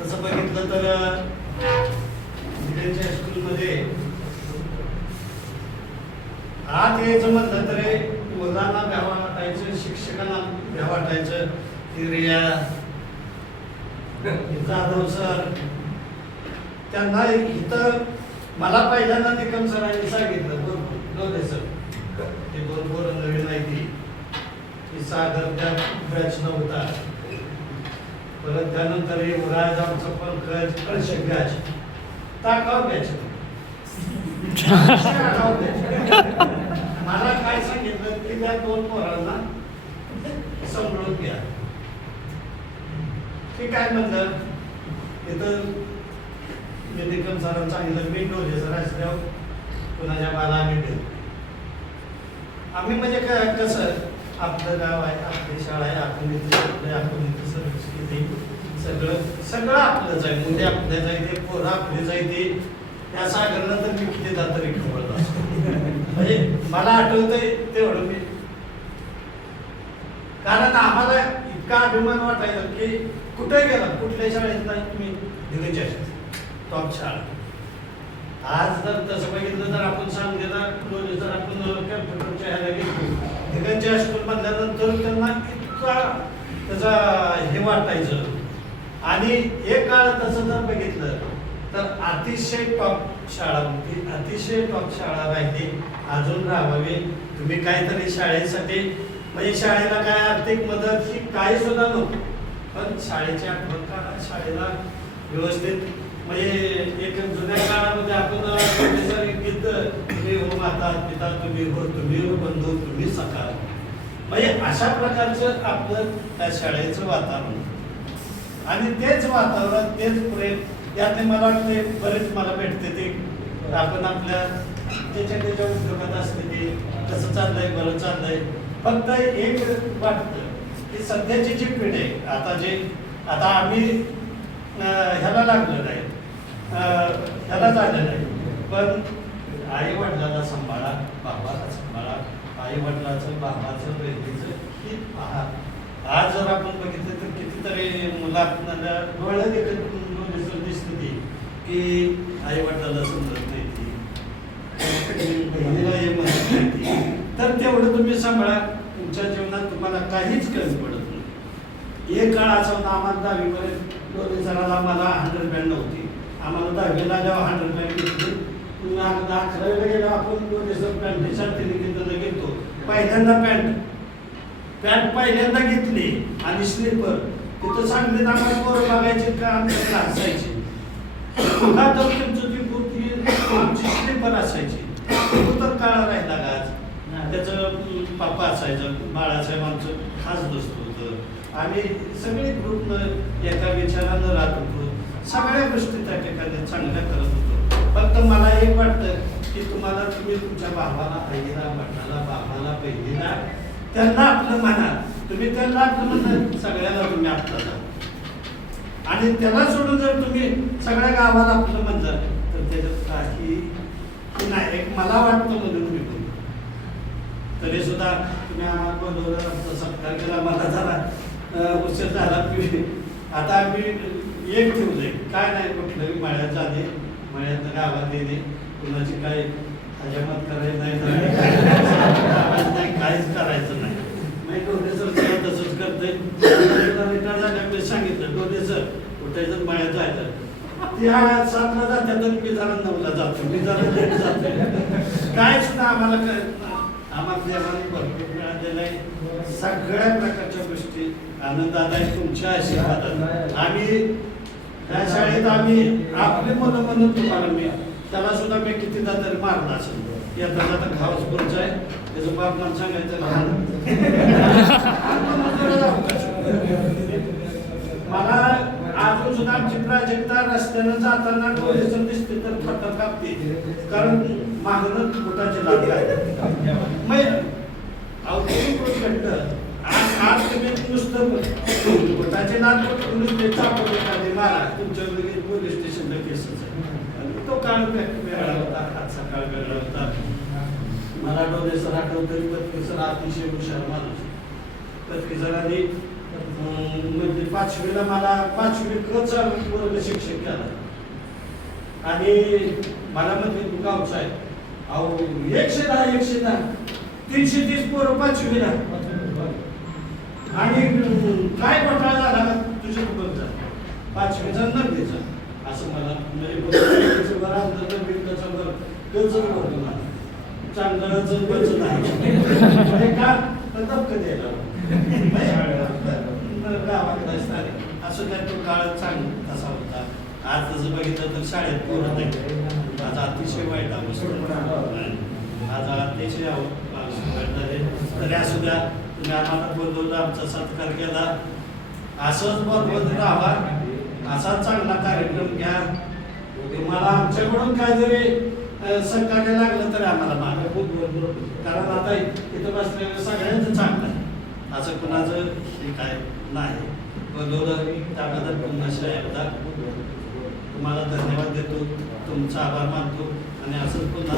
तसं बघितलं तर भिडेच्या स्कूलमध्ये आत यायचं म्हणलं तरी मुलांना भ्या वाटायचं, शिक्षकांना भ्या वाटायचं की रिया जाधव सर त्यांना इथं मला पहिल्यांदा निकम सरांनी सांगितलं बोलले सर ते बरोबर नवीन माहिती की सागर त्या बॅच नव्हता, परत त्यानंतर युवराज आमचं पंकज कळशे बॅच टाकाव बॅच मला काय सांगितलं की त्या दोन पोरांना समजून घ्या. ते काय म्हणलं तिथं निकम सरांना सांगितलं मी डोले सर असल्यावर कुणाच्या बाला आम्ही देऊ. आम्ही म्हणजे काय कसं आपलं गाव आहे, आपली शाळा आहे, आपण इथे आपण इथे सगळं आपलंच आहे, मुले आपल्याच आहे, ते पोरं आपलेच आहे. ते त्या सागरनं तर मी किती तरी खवळत असतो. म्हणजे मला आठवतंय तेवढं मी, कारण आम्हाला इतका अभिमान वाटायचा की कुठे गेला कुठल्या शाळेत नाही तुम्ही दिगंच्या टॉप शाळा. आज जर तसं बघितलं तर आपण सांगेला जर आपण कॅम्प्युटरच्या ह्याला गेलो दिगंच्या स्कूल म्हणल्यानंतर त्यांना इतका त्याचा हे वाटायचं. आणि एक काळ तसं जर बघितलं तर अतिशय टॉप शाळा होती, अतिशय टॉप शाळा राहिली, अजून राहावी. तुम्ही काहीतरी शाळेसाठी म्हणजे शाळेला काय आर्थिक मदत ही काही सुद्धा नव्हतं, पण शाळेच्या शाळेला व्यवस्थित म्हणजे एक जुन्या काळामध्ये आपण गीत तुम्ही हो माता पिता तुम्ही हो तुम्ही हो बंधू तुम्ही सखा, म्हणजे अशा प्रकारचं आपलं त्या शाळेचं वातावरण. आणि तेच वातावरण तेच प्रेम यातले मला वाटते बरेच मला भेटते. ते आपण आपल्या त्याच्या उद्योगात असते ते कसं चाललंय बरं चाललंय. फक्त एक वाटतं की सध्याची जी पिढी आहे आता आम्ही ह्याला लागलं नाही, ह्याला झालं नाही, पण आई वडिलाला सांभाळा, बाबाला सांभाळा, आई वडिलाचं बाबाचं बहिणीचं ही पहा. आज जर आपण बघितलं तर कितीतरी मुलं आपल्याला डोळ्यात दिसते ती की आई वडिलाला समजत नाही, ती बहिणीला हे म्हणत नाही ती. तर तेवढं तुम्ही सांभाळा, तुमच्या जीवनात तुम्हाला काहीच कमी पडत नाही. एक काळ असा होता आम्हाला 10वीपर्यंत दोन्ही जणाला मला 100 बँड नव्हती. आम्हाला 10वीला जेव्हा 100 बँड घेतली, 11वीला गेलो आपण दोन्ही सर पॅन्ट शर्ट घेतो. पहिल्यांदा पॅन्ट पहिल्यांदा घेतली आणि स्लीपर तिथं सांगलीत आम्हाला पोरं बघायचे का आमच्याकडे असायचे का तर तुमचं ती बुद्धी स्लीपर असायची. तर काळा राहिला का आज त्याचं पापा असायचं, बाळासाहेबांचं खास दोस्त होतं. आम्ही सगळे ग्रुप एका विचारानं राहत होतो, सगळ्या गोष्टी त्या ठिकाणी चांगल्या करत होतो. फक्त मला एक वाटतं की तुम्ही तुमच्या भावाला बहिणीला वडिलाला बाबाला बहिणीला त्यांना आपलं म्हणा, तुम्ही त्यांना आपलं म्हणा, सगळ्याला तुम्ही आपलं. आणि त्याला सोडून जर तुम्ही सगळ्या गावाला आपलं म्हणलं तर त्याच्यात काही नाही. एक मला वाटतं म्हणून मी बोलतो. तरी सुद्धा तुम्ही आम्हाला बोलवलं, आमचा सत्कार केला, मला जरा उशीर झाला. आता आम्ही एक ठेवलंय काय नाही, कुठलंही मळ्यात जाणे, मळ्यातनं गावात येणे, कुणाची काही हजामत करायचं नाही, काहीच करायचं नाही. नाही डोले सर तसंच करतंय. रिटायर झाल्यामुळे सांगितलं डोले सर उठायचं मळ्यात जायचं, त्या 7ला जातात तर मी जरा 9ला जातो, मी जरा लेट जातो. काय सुद्धा आम्हाला देवाने भरपूर मिळालेलं आहे. सगळ्या प्रकारच्या गोष्टी आनंदात आहे, तुमच्या आशीर्वादात. आम्ही त्या शाळेत आम्ही आपली मुलं म्हणून तुम्हाला मी त्याला सुद्धा मी कितीदा तरी मारला असेल. येता जाता घावच पुढचा आहे, त्याचं बाप मला सांगायचं लहान मला अजून सुद्धा आमची प्राजक्ता रस्त्यानं जाताना डोळ्याचं दिसते तर फटक कापते, कारण मागणं पोटाची लाग आहे. आज तुम्ही नुसतं पोटाचे लाग नुसते चापवले एखादी मारा, तुमच्या लगेच पोलीस स्टेशनला केसच आहे. तो काळ वेगळा होता, आजचा काळ वेगळा होता. मला डोळे सर आठवतोय, पत्की सर अतिशय हुशार माणूस. पत्की सरांनी म्हणजे 5वीला मला 5वी वर्ग शिक्षक केला आणि मला म्हणते तू गावचा आहे अहो 110 330 पोरं 5वीला आणि काय घोटाळा झाला का तुझ्या कुटुंबचा 5वीचा नववीचा असं मला म्हणजे चांगलं नाही का दबक द्यायला गावाकडे असताना असं काय तो काळ चांगला तसा होता आज तसं बघितलं तर शाळेत पोरं नाही आज अतिशय वाईट अवस्था आज अतिशय वाईट झाले तरी असू द्या तुम्ही आम्हाला बोलवलं आमचा सत्कार केला असंच बरोबर राहा असा चांगला कार्यक्रम घ्या तुम्हाला आमच्याकडून काय जरी सहकार्य लागलं तरी आम्हाला मागे कारण आता इथं बसलेलं सगळ्यांचं चांगलं आहे असं कुणाचं काय नाही बोलवलं त्याबद्दल पुन्हा एकदा तुम्हाला धन्यवाद देतो तुमचा आभार मानतो आणि असंच पुन्हा